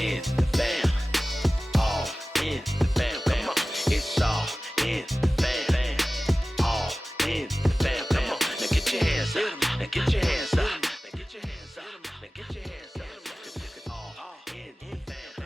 in the fam. All in the fam. Come on. It's all in the fam. All in the fam. Come on. Now get your hands up. Now get your hands up. Now get your hands up. Now get your hands up. All in the fam.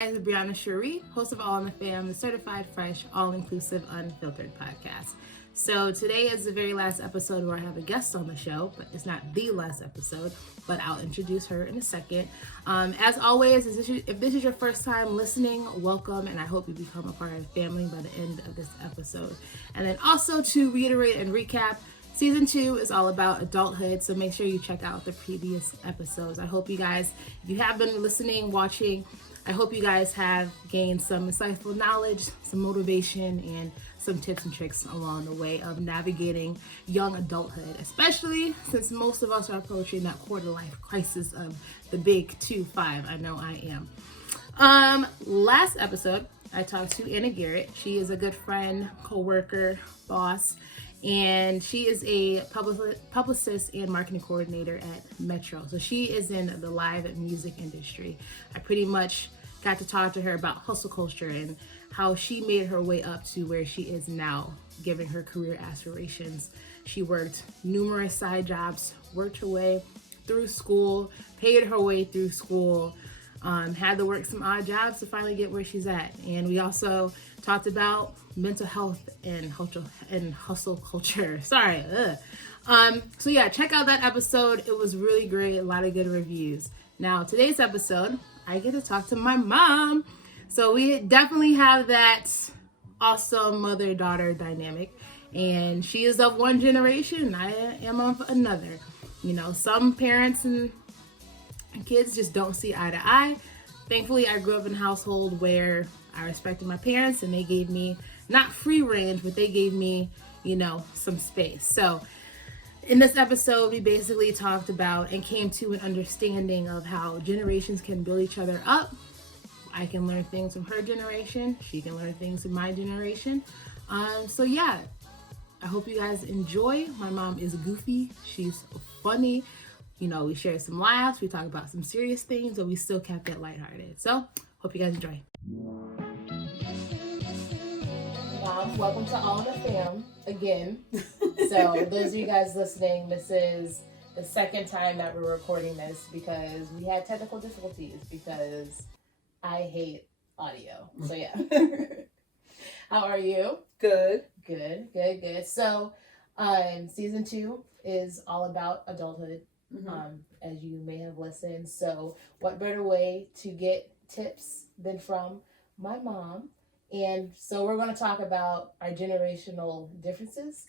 As Brianna Cherie, host of All in the Fam, the certified fresh, all-inclusive, unfiltered podcast. So today is the very last episode where I have a guest on the show, but it's not the last episode, but I'll introduce her in a second. As always, if this is your first time listening, welcome, and I hope you become a part of the family by the end of this episode. And then also to reiterate and recap, Season 2 is all about adulthood, so make sure you check out the previous episodes. I hope you guys, if you have been listening, watching, I hope you guys have gained some insightful knowledge, some motivation, and some tips and tricks along the way of navigating young adulthood, especially since most of us are approaching that quarter-life crisis of the big 2-5. I know I am. Last episode, I talked to Anna Garrett. She is a good friend, co-worker, boss, and she is a publicist and marketing coordinator at Metro. So she is in the live music industry. I pretty much got to talk to her about hustle culture and how she made her way up to where she is now, given her career aspirations. She worked numerous side jobs, worked her way through school, paid her way through school, had to work some odd jobs to finally get where she's at. And we also talked about mental health and hustle culture. Sorry. So yeah, check out that episode. It was really great. A lot of good reviews. Now, today's episode, I get to talk to my mom. So we definitely have that awesome mother-daughter dynamic. And she is of one generation. I am of another. You know, some parents and kids just don't see eye to eye. Thankfully, I grew up in a household where I respected my parents and they gave me not free range, but they gave me, you know, some space. So in this episode, we basically talked about and came to an understanding of how generations can build each other up. I can learn things from her generation. She can learn things from my generation. So yeah, I hope you guys enjoy. My mom is goofy. She's funny. You know, we share some laughs. We talk about some serious things, but we still kept it lighthearted. So hope you guys enjoy. Mom, welcome to All in the Fam again. So those of you guys listening, this is the second time that we're recording this because we had technical difficulties because I hate audio. So yeah. How are you? Good. Good. So season 2 is all about adulthood, as you may have listened. So what better way to get tips than from my mom? And so we're going to talk about our generational differences.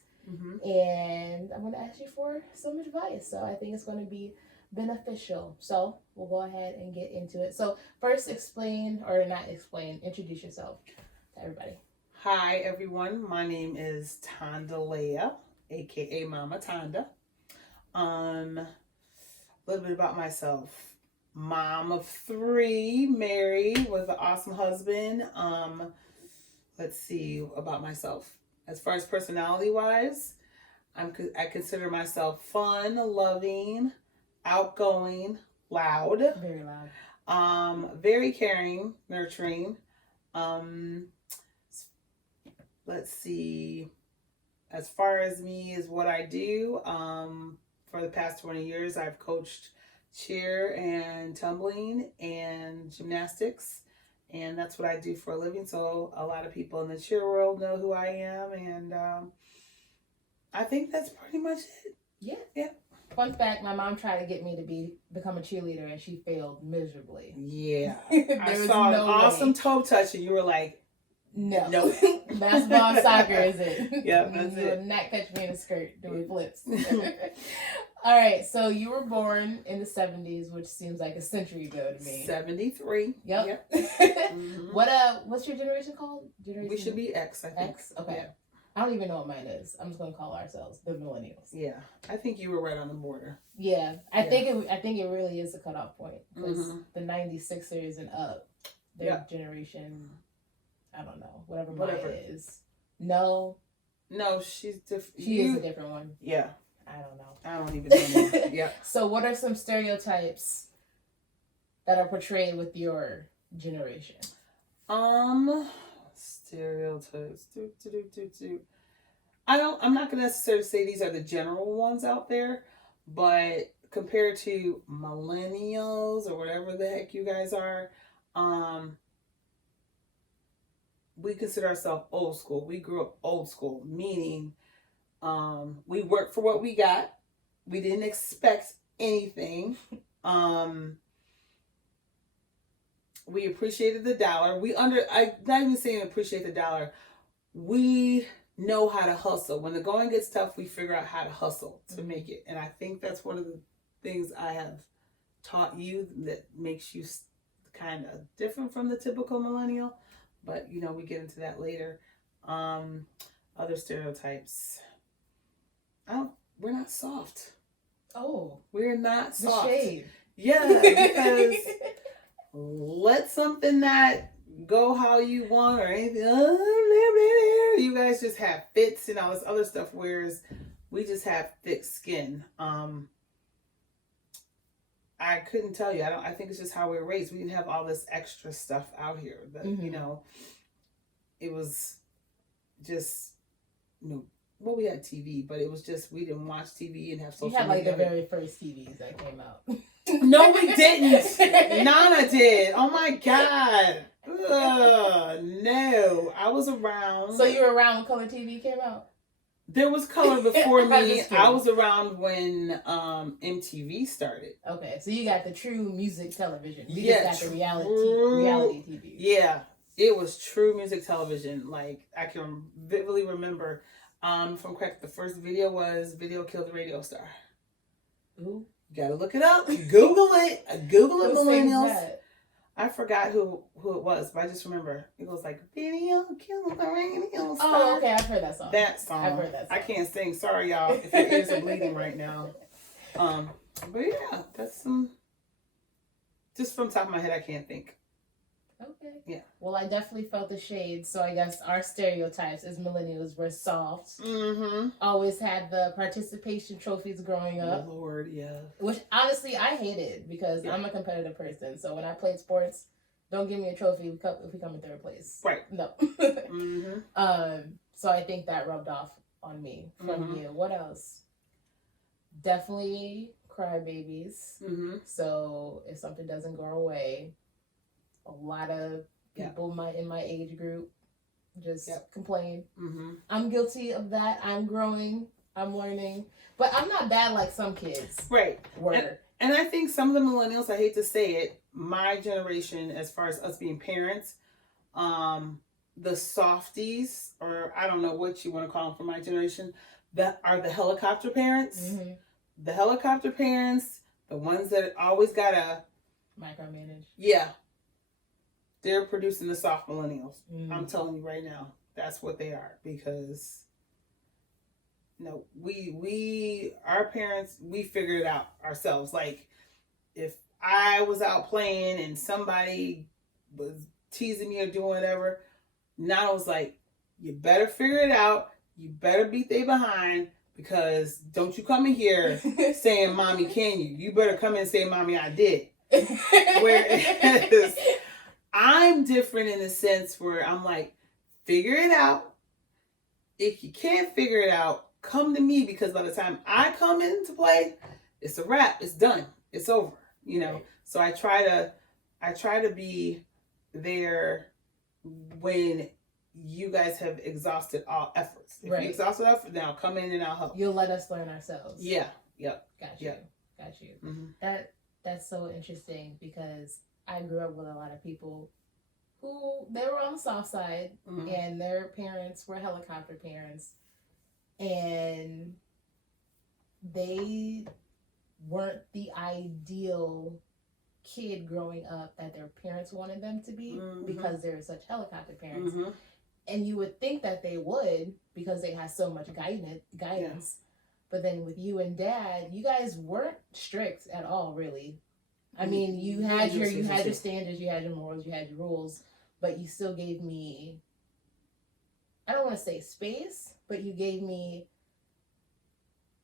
And I'm going to ask you for some advice. So I think it's going to be beneficial. So we'll go ahead and get into it. So first introduce yourself to everybody. Hi, everyone. My name is Tonda, aka Mama Tonda. A little bit about myself. Mom of 3, married with an awesome husband. Let's see about myself. As far as personality-wise, I consider myself fun, loving, outgoing, loud. Very loud. Very caring, nurturing. Let's see. As far as me is what I do. For the past 20 years, I've coached cheer and tumbling and gymnastics. And that's what I do for a living. So a lot of people in the cheer world know who I am. And I think that's pretty much it. Yeah. Fun fact, my mom tried to get me to become a cheerleader and she failed miserably. Yeah. I saw an awesome toe touch and you were like, no. Basketball and soccer is it. Yeah, that's you it. would not catch me in a skirt doing flips. All right, so you were born in the 70s, which seems like a century ago to me. 73. Yep. What's your generation called? We should be X, I think. X? Okay. Yeah. I don't even know what mine is. I'm just gonna call ourselves the millennials. Yeah, I think you were right on the border. Yeah, I think it really is a cutoff point because the 96ers and up, their generation, I don't know, whatever mine is. No, she's different. She is a different one. Yeah. I don't know. I don't even know. Yeah. So what are some stereotypes that are portrayed with your generation? Stereotypes. I'm not gonna necessarily say these are the general ones out there, but compared to millennials or whatever the heck you guys are, we consider ourselves old school. We grew up old school, meaning we worked for what we got. We didn't expect anything. We appreciated the dollar. I'm not even saying appreciate the dollar. We know how to hustle. When the going gets tough, we figure out how to hustle to make it. And I think that's one of the things I have taught you that makes you kind of different from the typical millennial. But, we get into that later. Other stereotypes. We're not soft. Oh. We're not soft. The shade. Yeah, because let something not go how you want or anything. You guys just have fits and all this other stuff, whereas we just have thick skin. I couldn't tell you. I think it's just how we were raised. We didn't have all this extra stuff out here that, it was just, well, we had TV, but it was just, we didn't watch TV and have social media. You had the very first TVs that came out. No, we didn't. Nana did. Oh my God. Ugh, no. I was around. So you were around when color TV came out? There was color before me. I was around when MTV started. Okay, so you got the true music television. You just got the reality TV. Yeah, it was true music television. Like, I can vividly remember, from correct, the first video was Video Killed the Radio Star. Ooh. You gotta look it up. Google it. Google it, Who millennials. sings that? I forgot who it was, but I just remember it goes like Video Killed the Radio Star. Oh, okay, I've heard that song. I've heard that song. I can't sing. Sorry, y'all, if your ears are bleeding right now. But yeah, that's just from the top of my head, I can't think. Okay. Yeah. Well, I definitely felt the shade, so I guess our stereotypes as millennials were soft. Mm-hmm. Always had the participation trophies growing up. Oh, Lord, yeah. Which, honestly, I hated because I'm a competitive person. So when I played sports, don't give me a trophy if we come in third place. Right. No. Mm-hmm. So I think that rubbed off on me from you. What else? Definitely crybabies. Mm-hmm. So if something doesn't go away, a lot of people in my age group just complain. Mm-hmm. I'm guilty of that. I'm growing. I'm learning. But I'm not bad like some kids. Right. And I think some of the millennials, I hate to say it, my generation, as far as us being parents, the softies, or I don't know what you want to call them for my generation, that are the helicopter parents. Mm-hmm. The helicopter parents, the ones that always gotta micromanage. Yeah. They're producing the soft millennials. I'm telling you right now, that's what they are. Because, our parents, we figured it out ourselves. Like, if I was out playing and somebody was teasing me or doing whatever, Nana was like, you better figure it out. You better beat they behind, because don't you come in here saying, Mommy, can you? You better come in and say, Mommy, I did. Whereas I'm different in the sense where I'm like, figure it out. If you can't figure it out, come to me, because by the time I come in to play, it's a wrap. It's done. It's over. Right. So I try to be there when you guys have exhausted all efforts. If you exhausted effort, then I'll come in and I'll help. You'll let us learn ourselves. Yeah. Yep. Got you. Mm-hmm. That's so interesting, because I grew up with a lot of people who, they were on the soft side, and their parents were helicopter parents, and they weren't the ideal kid growing up that their parents wanted them to be, because they were such helicopter parents. Mm-hmm. And you would think that they would, because they had so much guidance. Yeah. But then with you and Dad, you guys weren't strict at all, really. I mean, you had your standards, you had your morals, you had your rules, but you still gave me, I don't want to say space, but you gave me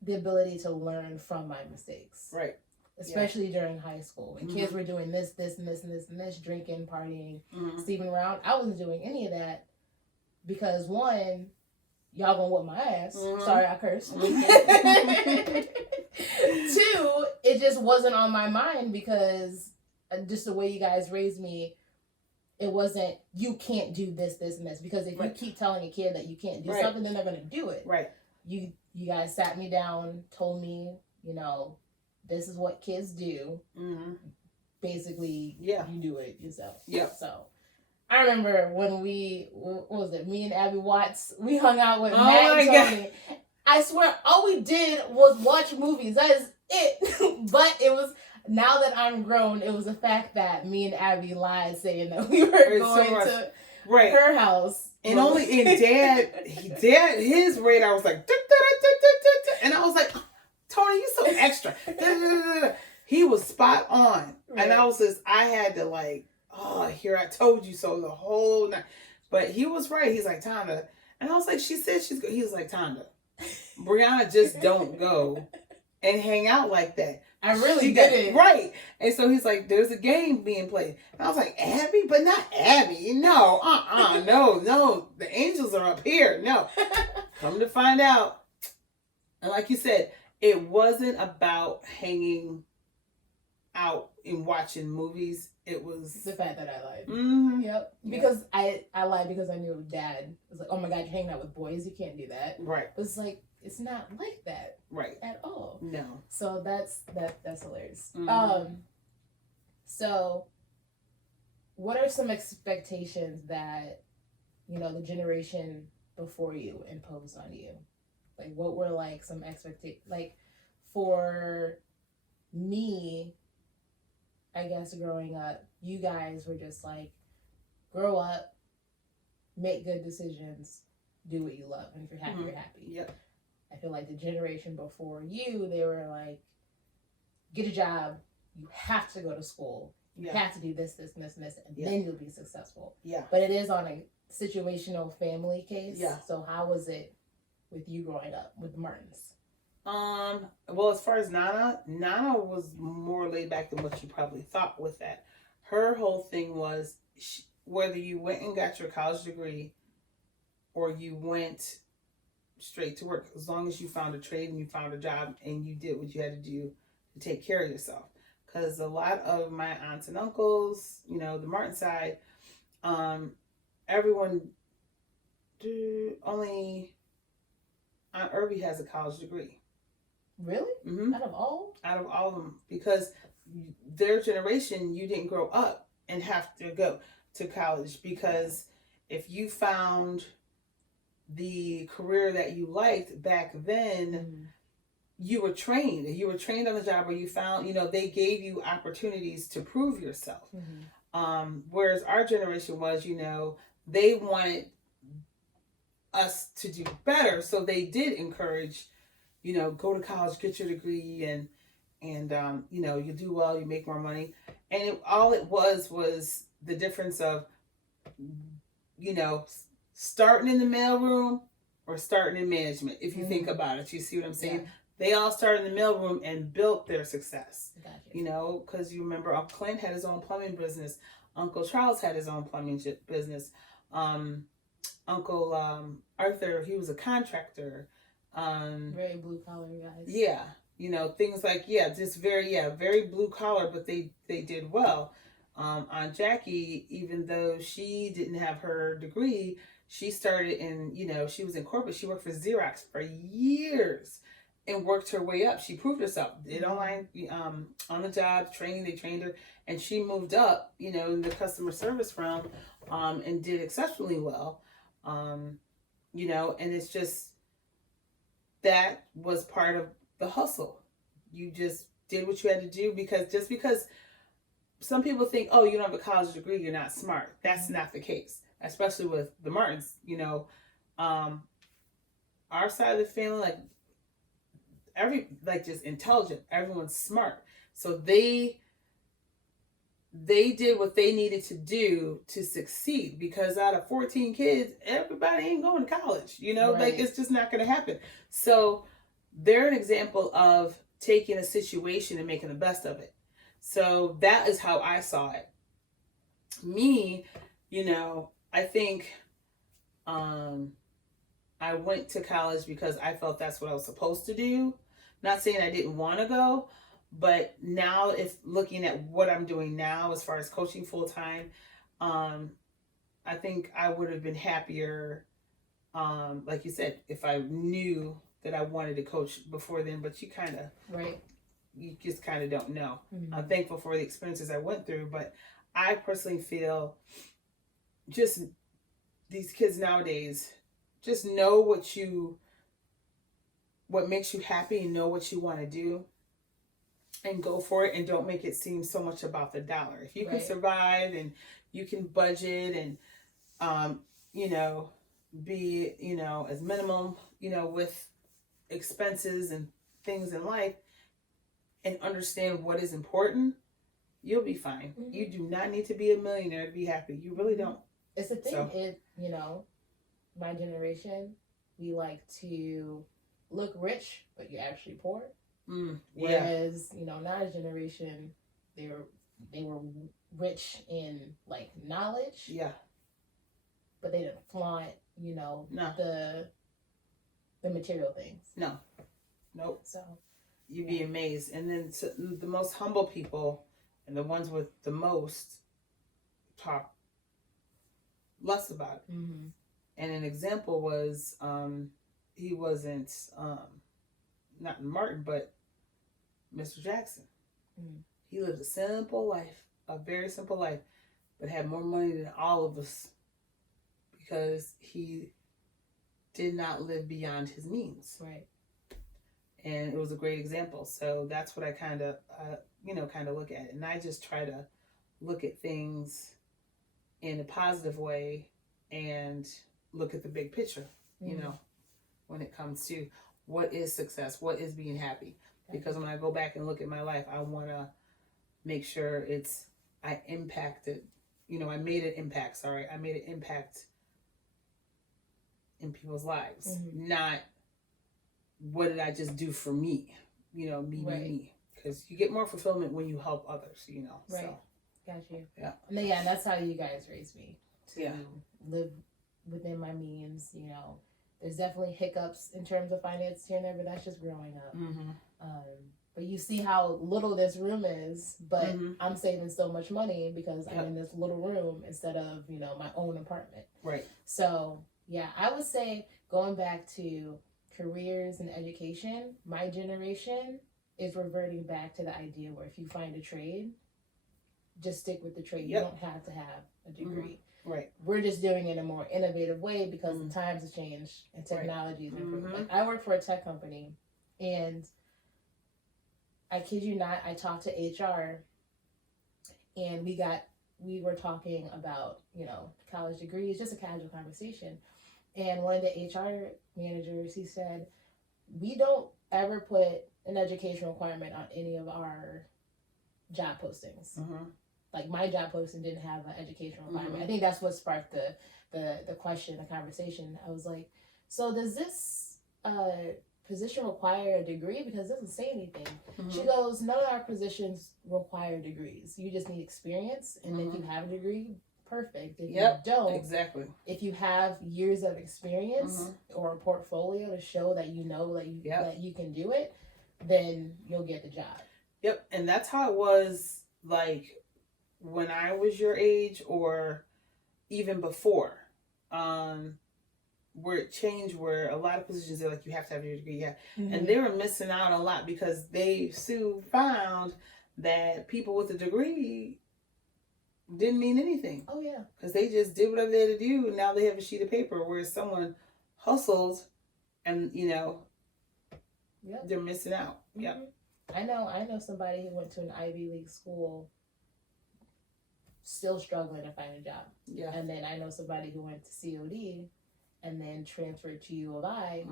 the ability to learn from my mistakes. Right. especially during high school. When kids were doing this, and this, drinking, partying, sleeping around. I wasn't doing any of that because, one, y'all gonna whoop my ass. Sorry, I cursed. 2, it just wasn't on my mind because just the way you guys raised me, it wasn't, you can't do this, and this. Because if you keep telling a kid that you can't do something, then they're going to do it. Right. You guys sat me down, told me, this is what kids do. Basically, you do it yourself. Yeah. So, I remember when me and Abby Watts, we hung out with Matt and Tony. I swear, all we did was watch movies. That is it. But it was... Now that I'm grown, it was the fact that me and Abby lied saying that we were going to her house. And Dad, his radar was like, and I was like, Tony, you so extra. He was spot on. And I had to here, I told you so the whole night. But he was right. He's like, Tonda. And I was like, he was like, Tonda, Brianna just don't go and hang out like that. I really didn't. Right. And so he's like, there's a game being played. And I was like, Abby? But not Abby. No. No. The angels are up here. No. Come to find out. And like you said, it wasn't about hanging out and watching movies. It was the fact that I lied. Mm-hmm. Yep. Because I lied because I knew Dad was like, oh my God, you're hanging out with boys. You can't do that. Right. But it's like, it's not like that. Right. At all. No. So that's hilarious. Mm-hmm. So what are some expectations that, the generation before you imposed on you? Like, what were some expectations? Like, for me, I guess growing up, you guys were just like, grow up, make good decisions, do what you love, and if you're happy, you're happy. Yep. I feel like the generation before you, they were like, get a job, you have to go to school, you have to do this, and then you'll be successful. Yeah. But it is on a situational family case. Yeah. So how was it with you growing up with the Martins? Well, as far as Nana was more laid back than what you probably thought with that. Her whole thing was whether you went and got your college degree or you went straight to work, as long as you found a trade and you found a job and you did what you had to do to take care of yourself. Because a lot of my aunts and uncles, the Martin side, everyone, only Aunt Irby has a college degree. Really? Mm-hmm. Out of all of them, because their generation, you didn't grow up and have to go to college, because if you found the career that you liked back then, you were trained on the job, or you found, they gave you opportunities to prove yourself. Whereas our generation was, they wanted us to do better, so they did encourage, go to college, get your degree, and you do well, you make more money. And all it was the difference of, starting in the mailroom or starting in management. If you think about it, you see what I'm saying? Yeah. They all started in the mailroom and built their success. Gotcha. Because you remember Uncle Clint had his own plumbing business. Uncle Charles had his own plumbing business. Uncle Arthur, he was a contractor. Very blue collar guys. Yeah. Things like, just very blue collar, but they did well. Aunt Jackie, even though she didn't have her degree, she started in, she was in corporate. She worked for Xerox for years and worked her way up. She proved herself. Did online, on the job training. They trained her, and she moved up, in the customer service realm, and did exceptionally well. And it's just, that was part of the hustle. You just did what you had to do, because some people think, oh, you don't have a college degree, you're not smart. That's not the case, especially with the Martins. Our side of the family, just intelligent. Everyone's smart. So they did what they needed to do to succeed, because out of 14 kids, everybody ain't going to college. Right. It's just not going to happen. So they're an example of taking a situation and making the best of it. So that is how I saw it. Me, I think I went to college because I felt that's what I was supposed to do. Not saying I didn't want to go, but now if looking at what I'm doing now as far as coaching full time, I think I would have been happier, like you said, if I knew that I wanted to coach before then, but you just kind of don't know. Mm-hmm. I'm thankful for the experiences I went through, but I personally feel just these kids nowadays just know what makes you happy and know what you want to do and go for it, and don't make it seem so much about the dollar. If you can survive and you can budget and be as minimum with expenses and things in life, and understand what is important, you'll be fine. Mm-hmm. You do not need to be a millionaire to be happy. You really don't. It's the thing. My generation, we like to look rich, but you're actually poor. Whereas, our generation, they were rich in like knowledge. Yeah. But they didn't flaunt, the material things. No. Nope. So you'd be amazed. And then the most humble people and the ones with the most talk less about it. Mm-hmm. And an example was he wasn't not Martin, but Mr. Jackson. Mm-hmm. He lived a simple life, a very simple life, but had more money than all of us because he did not live beyond his means. Right. And it was a great example. So that's what I kind of look at. And I just try to look at things in a positive way and look at the big picture, when it comes to what is success, what is being happy. Because when I go back and look at my life, I want to make sure I impacted, I made an impact in people's lives. Mm-hmm. Not what did I just do for me, me. Because you get more fulfillment when you help others, Right. So. Got you. Yeah. And that's how you guys raised me. To live within my means, There's definitely hiccups in terms of finance here and there, but that's just growing up. Mm-hmm. But you see how little this room is, but I'm saving so much money because I'm in this little room instead of, my own apartment. Right. So, yeah, I would say going back to careers and education, my generation is reverting back to the idea where if you find a trade, just stick with the trade. You don't have to have a degree. Mm-hmm. Right. We're just doing it in a more innovative way because the times have changed and technology has improved. Mm-hmm. Like, I work for a tech company, and I kid you not, I talked to HR, and we were talking about, college degrees, just a casual conversation. And one of the HR managers, he said, we don't ever put an education requirement on any of our job postings. Mm-hmm. Like, my job posting didn't have an education requirement. I think that's what sparked the question, the conversation. I was like, so does this position require a degree? Because it doesn't say anything. Mm-hmm. She goes, none of our positions require degrees. You just need experience. And if you have a degree, perfect. If you don't, exactly. If you have years of experience or a portfolio to show that that you can do it, then you'll get the job. Yep. And that's how it was, like, when I was your age or even before, where it changed, where a lot of positions are like, you have to have your degree. Yeah. Mm-hmm. And they were missing out a lot because they soon found that people with a degree didn't mean anything. Oh, yeah. Because they just did whatever they had to do, and now they have a sheet of paper, whereas someone hustled and, they're missing out. Mm-hmm. Yeah. I know somebody who went to an Ivy League school still struggling to find a job. Yeah. And then I know somebody who went to COD and then transferred to U of I,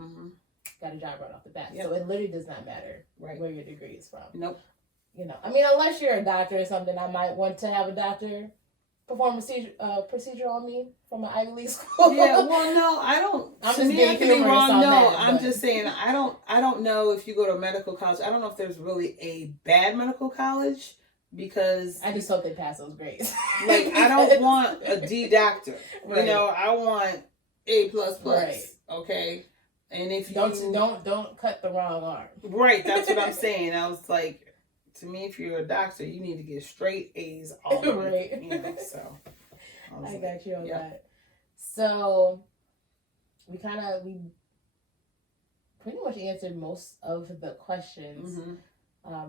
got a job right off the bat. Yep. So it literally does not matter where your degree is from. Nope. Unless you're a doctor or something, I might want to have a doctor perform procedure on me from an Ivy League school. Yeah, well, no, I don't. I'm to just me, being I could be humorous wrong. on No, that, I'm but- just saying I don't know if you go to medical college. I don't know if there's really a bad medical college because I just hope they pass those grades. like I don't want a D doctor. Right. You know, I want A++. Right. Okay. And if you don't cut the wrong arm. right, that's what I'm saying. I was like, to me, if you're a doctor, you need to get straight A's all the way. Right. You know, so I got you on yeah. that. So we pretty much answered most of the questions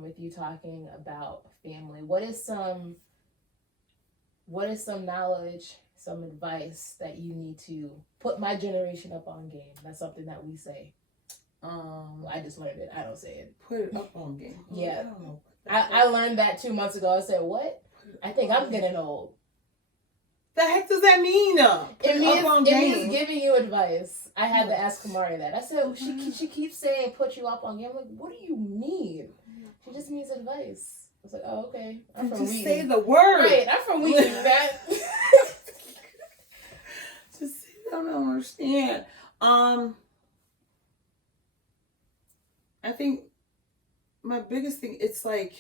with you talking about family. What is some knowledge, some advice that you need to put my generation up on game? That's something that we say. I just learned it. I don't say it. Put it up on game. Yeah. I don't know. I learned that 2 months ago. I said, what? I think I'm getting old. The heck does that mean? It means giving you advice. I had to ask Kamari that. I said, she keeps saying put you up on game. I'm like, what do you mean? She just means advice. I was like, oh, okay. I'm from just Wheaton. say the word. Right, I'm from Wheaton, man. Just say, I don't understand. I think my biggest thing, it's like,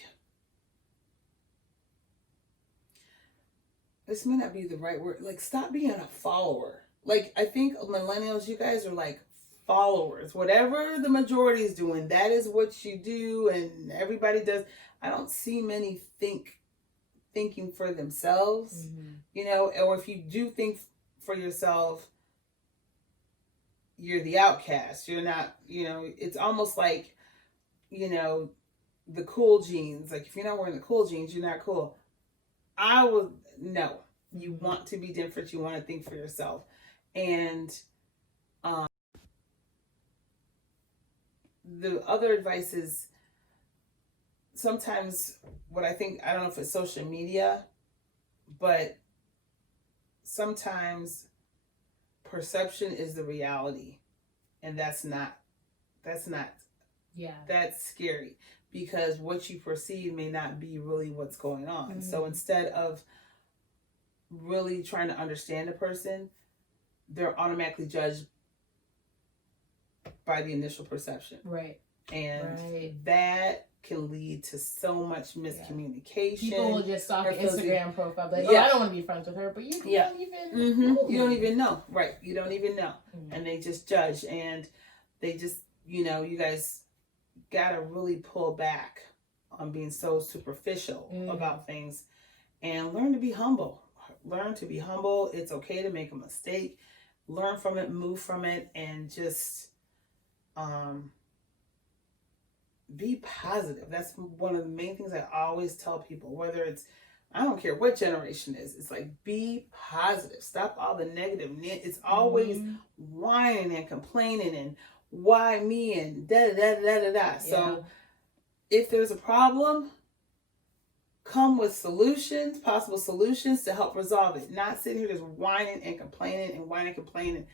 this may not be the right word. Like, stop being a follower. Like, I think millennials, you guys are like followers. Whatever the majority is doing, that is what you do, and everybody does. I don't see many thinking for themselves, you know, or if you do think for yourself, you're the outcast. You're not, you know, it's almost like, you know, the cool jeans. Like, if you're not wearing the cool jeans, you're not cool. No, you want to be different. You want to think for yourself. And the other advice is sometimes what I think, I don't know if it's social media, but sometimes perception is the reality. And that's scary, because what you perceive may not be really what's going on. So instead of really trying to understand a person, they're automatically judged by the initial perception. Right. And that can lead to so much miscommunication. People will just stalk an Instagram profile, like, I don't want to be friends with her, but you don't even you don't even know. Right. You don't even know. And they just judge, and they just, you know, you guys gotta really pull back on being so superficial about things and learn to be humble. Learn to be humble. It's okay to make a mistake. Learn from it, move from it, and just be positive. That's one of the main things I always tell people, whether it's, I don't care what generation it is, it's like, be positive. Stop all the negative. It's always whining and complaining and why me and da da da da da da. So if there's a problem, come with solutions, possible solutions to help resolve it. Not sitting here just whining and complaining.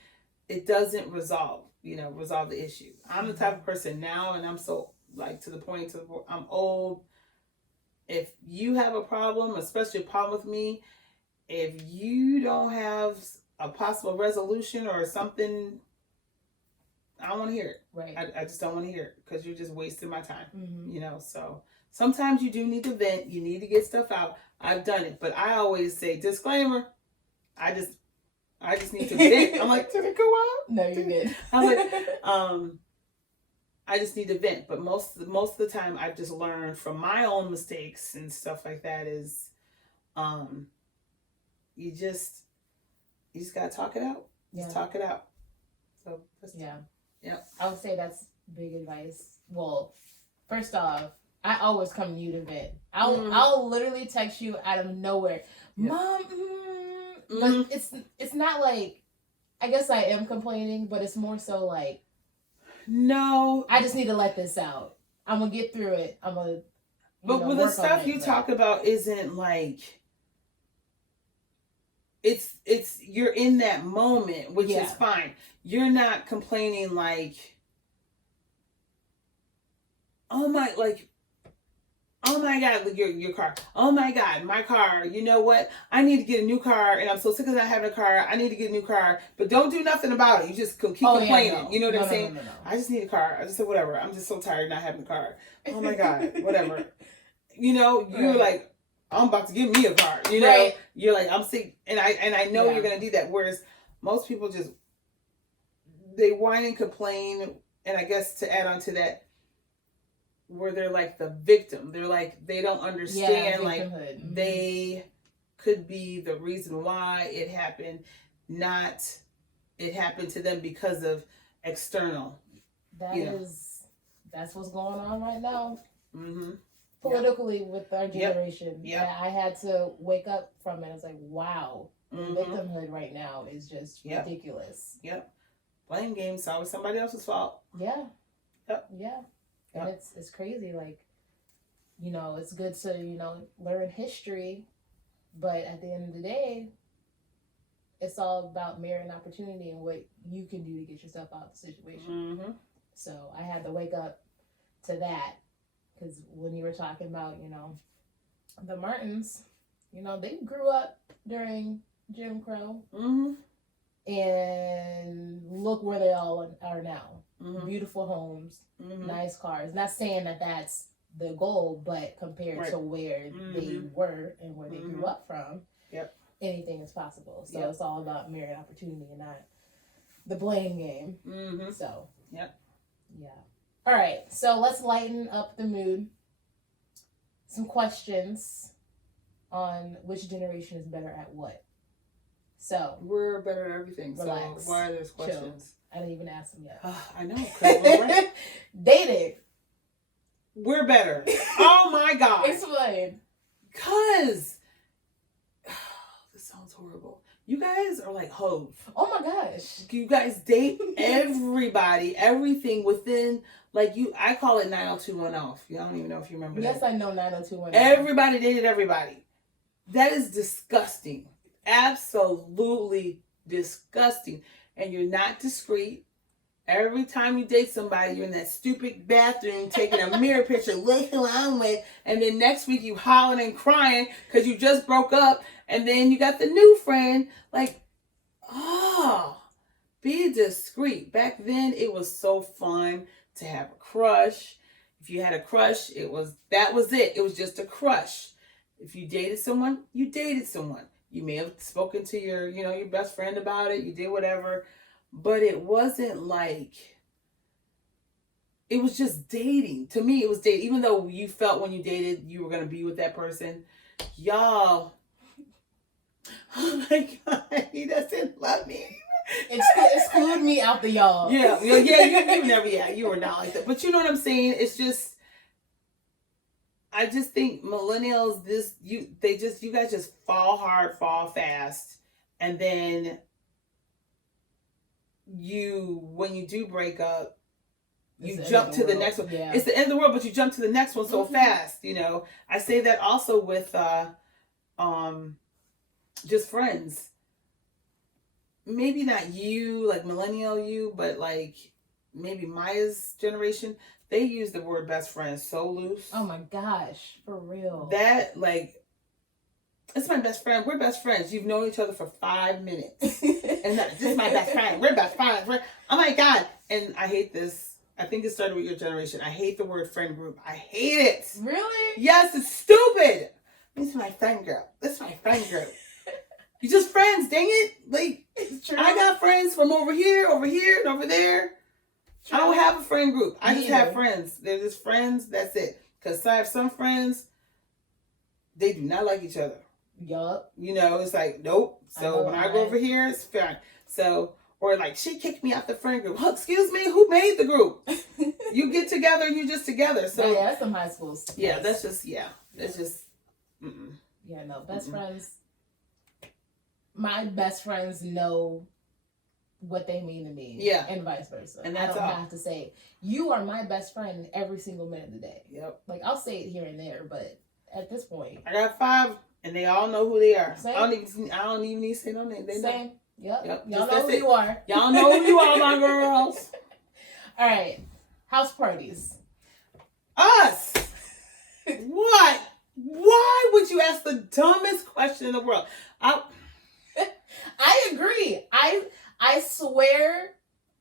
It doesn't resolve the issue. I'm the type of person now, and I'm so like to the point I'm old. If you have a problem, especially a problem with me, if you don't have a possible resolution or something, I don't want to hear it. Right. I just don't want to hear it, because you're just wasting my time. You know, so sometimes you do need to vent. You need to get stuff out. I've done it, but I always say, disclaimer, I just need to vent. I'm like, did it go out? No, you did. I'm like, I just need to vent. But most of the time, I've just learned from my own mistakes and stuff like that is, you just gotta talk it out. Just talk it out. So yeah. I would say that's big advice. Well, first off, I always come to you to vent. I'll literally text you out of nowhere, Mom. But it's not like, I guess I am complaining, but it's more so like, no, I just need to let this out. I'm gonna get through it. But with the stuff you talk about isn't like, it's you're in that moment, which is fine. You're not complaining like, oh my, like, Oh my God, your car. Oh my God, my car. You know what? I need to get a new car, and I'm so sick of not having a car. I need to get a new car, but don't do nothing about it. You just keep complaining. Yeah, no. You know what I'm No, saying? no. I just need a car. I just said whatever. I'm just so tired of not having a car. Oh my God, whatever. You know, you're like, I'm about to give me a car. You know, you're like, I'm sick, and I know you're gonna do that. Whereas most people just they whine and complain, and I guess to add on to that, where they're like the victim. They're like, they don't understand, like they could be the reason why it happened, not it happened to them because of external. That's what's going on right now. Mm-hmm. Politically with our generation. Yeah. I had to wake up from it. It's like, wow, victimhood right now is just ridiculous. Yep. Blame games, it's always somebody else's fault. Yeah. Yep. Yeah. And it's crazy, like, you know, it's good to, you know, learn history, but at the end of the day, it's all about merit and opportunity and what you can do to get yourself out of the situation. Mm-hmm. So I had to wake up to that, because when you were talking about, you know, the Martins, you know, they grew up during Jim Crow, and look where they all are now. Beautiful homes, nice cars. Not saying that that's the goal, but compared to where they were and where they grew up from, anything is possible. So it's all about merit, opportunity, and not the blame game. So yeah. All right, so let's lighten up the mood. Some questions on which generation is better at what. So we're better at everything. Relax, so why are there questions? Chill. I didn't even ask them yet. I know. 'Cause we're right. Dating. We're better. Oh my God. Explain. Because this sounds horrible. You guys are like hoes. Oh my gosh. You guys date everybody, everything within, like you. I call it 90210. I don't even know if you remember that. Yes, I know 90210. Everybody dated everybody. That is disgusting. Absolutely disgusting. And you're not discreet. Every time you date somebody, you're in that stupid bathroom taking a mirror picture, look who I'm with, and then next week you hollering and crying because you just broke up, and then you got the new friend. Like, be discreet. Back then, it was so fun to have a crush. If you had a crush, that was it. It was just a crush. If you dated someone, you dated someone. You may have spoken to your best friend about it. You did whatever. But it wasn't like, it was just dating. To me, it was dating. Even though you felt when you dated, you were going to be with that person. Y'all, oh my God, he doesn't love me. Exclude me out the y'all. Yeah, you never, you were not like that. But you know what I'm saying? It's just, I just think millennials, you guys just fall hard, fall fast. And then when you do break up, you jump to the next one. Yeah. It's the end of the world, but you jump to the next one so fast, you know. I say that also with just friends. Maybe not you, like millennial you, but like maybe Maya's generation, they use the word best friend so loose. Oh my gosh, for real. That, like, it's my best friend. We're best friends. You've known each other for 5 minutes. And this is my best friend. We're best friends. Oh my God. And I hate this. I think it started with your generation. I hate the word friend group. I hate it. Really? Yes, it's stupid. This is my friend group. This is my friend group. You just friends, dang it. Like, it's true. I got friends from over here, and over there. True. I don't have a friend group. I just have friends. They're just friends. That's it. Because I have some friends, they do not like each other. Yup. You know, it's like, nope. So when I go over here, it's fine. So, or like, she kicked me out the friend group. Oh, excuse me, who made the group? You get together, you just together. So yeah, that's some high school stuff. Yeah, that's just, Yeah, no, best friends. My best friends know what they mean to me. Yeah. And vice versa. And that's I don't have to say, you are my best friend every single minute of the day. Yep. Like, I'll say it here and there, but at this point. I got 5, and they all know who they are. Same. I don't even need to say no name. They know. Same. Yep. Y'all Just know who you are. Y'all know who you are, my girls. All right. House parties. Us. Woo! What? Why would you ask the dumbest question in the world? I agree. I swear,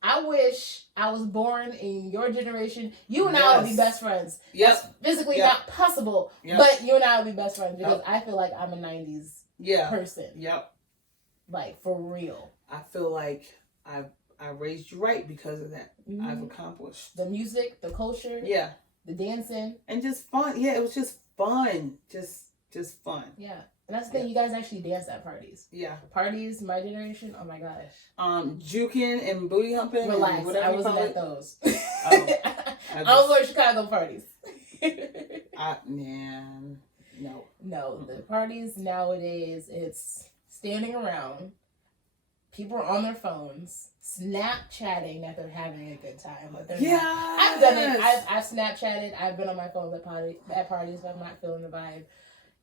I wish I was born in your generation. You and I would be best friends. Yep. That's physically not possible. Yep. But you and I would be best friends because I feel like I'm a 90s person. Yep. Like, for real. I feel like I raised you right because of that. Mm-hmm. I've accomplished. The music, the culture. Yeah. The dancing. And just fun. Yeah, it was just fun. Just fun. Yeah. And that's the thing, you guys actually dance at parties. Yeah. Parties, my generation, oh my gosh. Juking and booty humping. Relax, and I wasn't at those. I was going to Chicago parties. Man, no. No, the parties nowadays, it's standing around. People are on their phones, Snapchatting that they're having a good time, but they're not. I've done it. I've Snapchatted. I've been on my phone at parties, but I'm not feeling the vibe.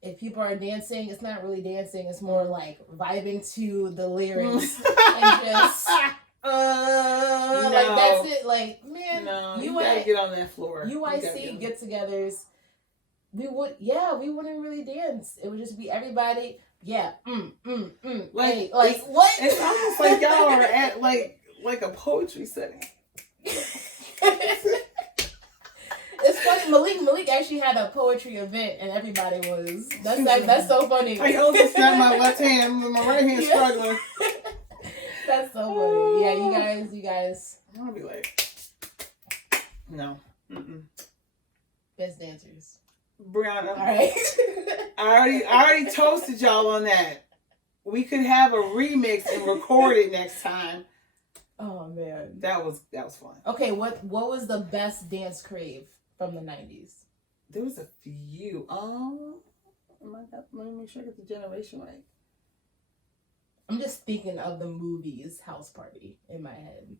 If people are dancing, it's not really dancing. It's more like vibing to the lyrics and just like that's it. Like, man, you gotta get on that floor. UIC get-togethers. We wouldn't really dance. It would just be everybody. Yeah, like what? It's almost like y'all are at like a poetry setting. It's funny. Malik actually had a poetry event, and everybody was. That's so funny. I also snap my left hand with my right hand struggling. That's so funny. Yeah, you guys. I'm gonna be like, no. Best dancers. Brianna. All right. I already toasted y'all on that. We could have a remix and record it next time. Oh man, that was fun. Okay, what was the best dance crave from the 90s? There was a few. Let me make sure I get the generation right. I'm just thinking of the movies House Party in my head.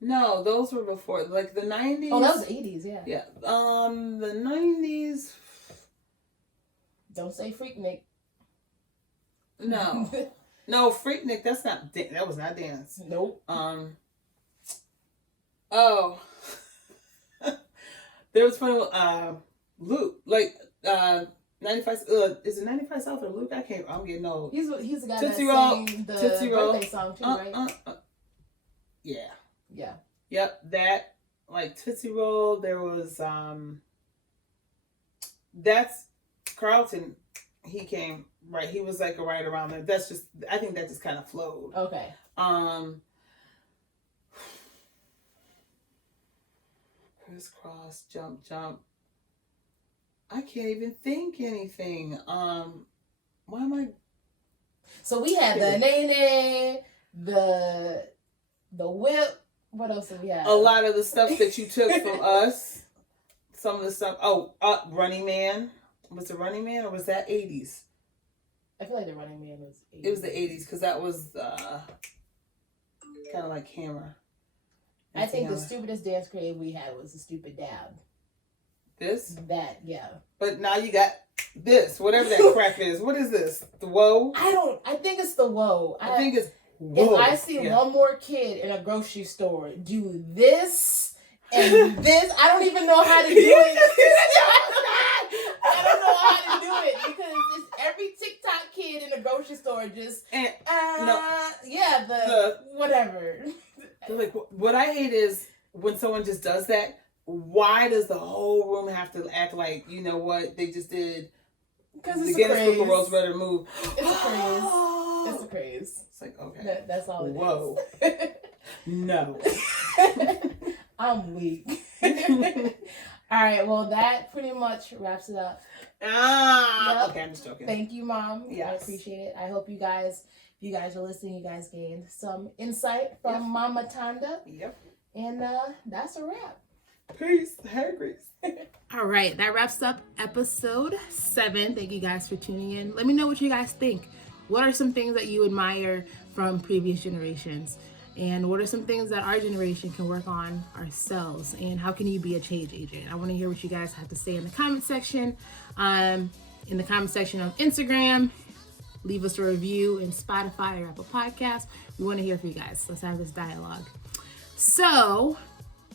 No, those were before, like the 90s. Oh, that was the 80s, yeah. Yeah. The 90s. Don't say Freaknik. No. No, Freaknik, that was not dance. Nope. Oh. There was fun Luke, like 95 is it 95 South or Luke? I'm getting old. He's the guy Tootsie that Roll, sang the Tootsie Roll. birthday song too, right? Yeah. Yeah. Yep, that, like Tootsie Roll, there was that's Carlton, he came right, he was like right around there. I think that just kind of flowed. Okay. Crisscross, jump. I can't even think anything. Why am I? So we had the nene, the whip. What else did we have? A lot of the stuff that you took from us. Some of the stuff. Running Man. Was it Running Man or was that 80s? I feel like the Running Man was 80s. It was the 80s because that was kind of like Hammer. I think the stupidest dance crave we had was the stupid dab. This? That, yeah. But now you got this, whatever that crap is. What is this? The whoa? I think it's the whoa. I think it's whoa. If I see one more kid in a grocery store do this and this, I don't even know how to do it. I don't know how to do it because it's every TikTok kid in the grocery store just, whatever. Like, what I hate is when someone just does that. Why does the whole room have to act like, you know what, they just did? Because it's the Guinness Book of World Record move. It's a craze. It's a craze. It's like, okay. That's all it is. Whoa. No. I'm weak. All right, well, that pretty much wraps it up. Yep. Okay, I'm just joking. Thank you, Mom. Yes. I appreciate it. I hope if you guys are listening, you guys gained some insight from Mama Tonda. Yep. And that's a wrap. Peace. Hair grease. All right, that wraps up episode 7. Thank you guys for tuning in. Let me know what you guys think. What are some things that you admire from previous generations? And what are some things that our generation can work on ourselves? And how can you be a change agent? I want to hear what you guys have to say in the comment section. In the comment section on Instagram. Leave us a review in Spotify or Apple Podcasts. We want to hear from you guys. Let's have this dialogue. So,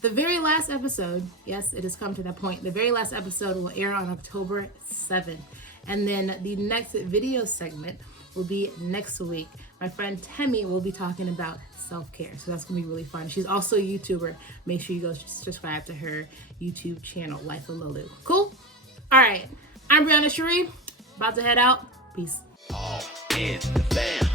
The very last episode, yes, it has come to that point. The very last episode will air on October 7th. And then the next video segment will be next week. My friend Temi will be talking about self-care. So that's going to be really fun. She's also a YouTuber. Make sure you go subscribe to her YouTube channel, Life of Lulu. Cool? All right. I'm Brianna Cherie. About to head out. Peace. All in the fam.